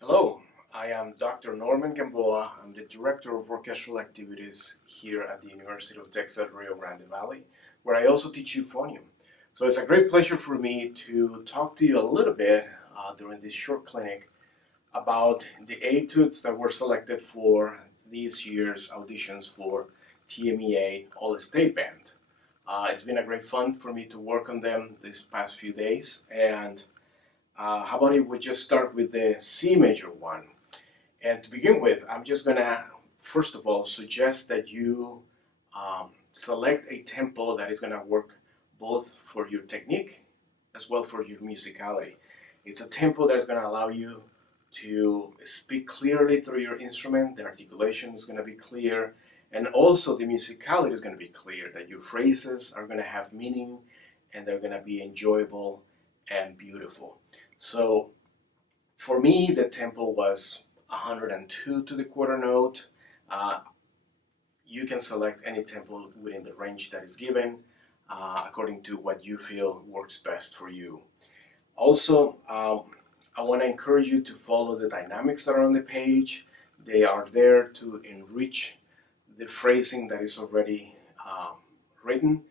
Hello, I am Dr. Norman Gamboa. I'm the Director of Orchestral Activities here at the University of Texas Rio Grande Valley, where I also teach Euphonium. So it's a great pleasure for me to talk to you a little bit during this short clinic about the etudes that were selected for this year's auditions for TMEA All-State Band. It's been a great fun for me to work on them these past few days, and how about if we just start with the C major one? And to begin with, I'm just gonna, first of all, suggest that you select a tempo that is gonna work both for your technique as well for your musicality. It's a tempo that is gonna allow you to speak clearly through your instrument, the articulation is gonna be clear, and also the musicality is gonna be clear, that your phrases are gonna have meaning and they're gonna be enjoyable and beautiful. So for me, the tempo was 102 to the quarter note. You can select any tempo within the range that is given according to what you feel works best for you. Also, I want to encourage you to follow the dynamics that are on the page. They are there to enrich the phrasing that is already written,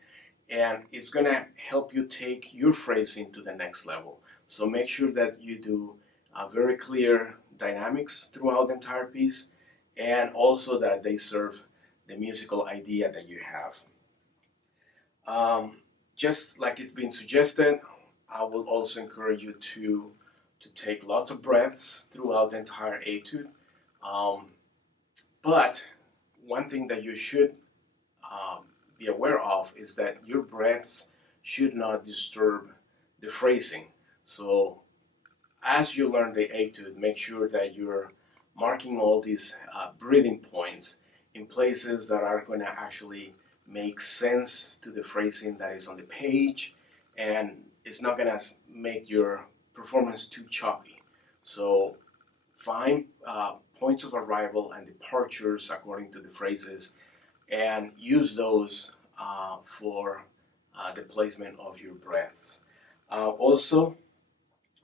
and it's going to help you take your phrasing to the next level. So make sure that you do very clear dynamics throughout the entire piece, and also that they serve the musical idea that you have. Just like it's been suggested, I will also encourage you to take lots of breaths throughout the entire etude. But one thing that you should be aware of is that your breaths should not disturb the phrasing. So as you learn the etude, make sure that you're marking all these breathing points in places that are going to actually make sense to the phrasing that is on the page, and it's not going to make your performance too choppy. So find points of arrival and departures according to the phrases, and use those for the placement of your breaths. Also,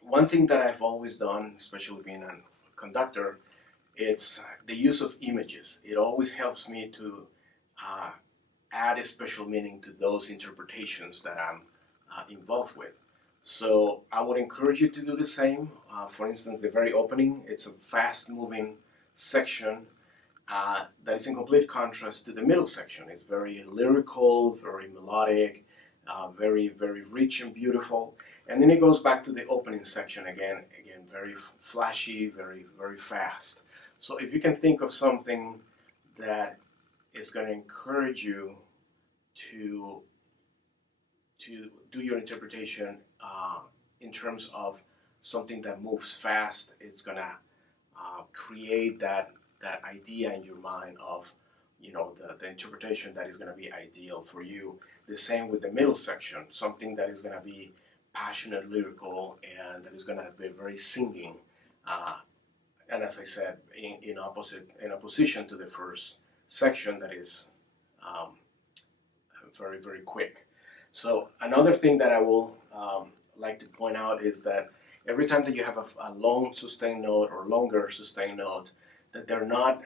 one thing that I've always done, especially being a conductor, it's the use of images. It always helps me to add a special meaning to those interpretations that I'm involved with. So I would encourage you to do the same. For instance, the very opening, it's a fast-moving section that is in complete contrast to the middle section. It's very lyrical, very melodic, very, very rich and beautiful. And then it goes back to the opening section again, very flashy, very, very fast. So if you can think of something that is going to encourage you to do your interpretation in terms of something that moves fast. It's going to create that idea in your mind of, you know, the interpretation that is going to be ideal for you. The same with the middle section, something that is going to be passionate, lyrical, and that is going to be very singing. And as I said, in opposition to the first section that is very, very quick. So another thing that I will like to point out is that every time that you have a long sustained note or longer sustained note, that they're not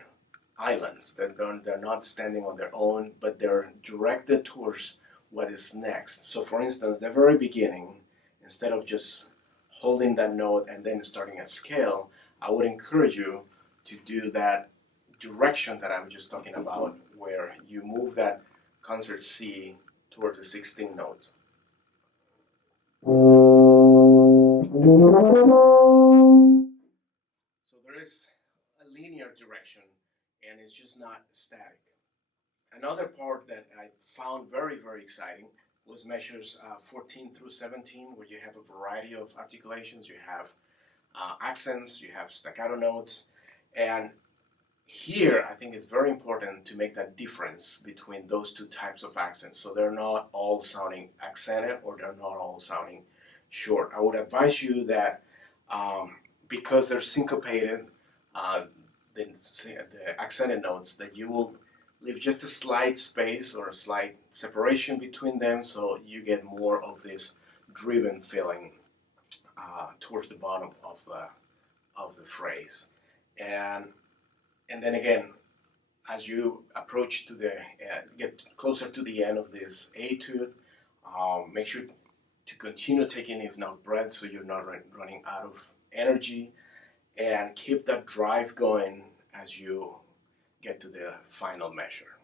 islands, that they're not standing on their own, but they're directed towards what is next. So for instance, the very beginning, instead of just holding that note and then starting a scale, I would encourage you to do that direction that I was just talking about, where you move that concert C towards the 16 notes. So there is a linear direction, and it's just not static. Another part that I found very, very exciting was measures 14 through 17, where you have a variety of articulations. You have accents, you have staccato notes, and here I think it's very important to make that difference between those two types of accents, so they're not all sounding accented or they're not all sounding short. I would advise you that because they're syncopated, the accented notes, that you will leave just a slight space or a slight separation between them, so you get more of this driven feeling towards the bottom of the phrase. And then again, as you approach to the get closer to the end of this etude, make sure to continue taking, if not breath, so you're not running out of energy, and keep that drive going as you get to the final measure.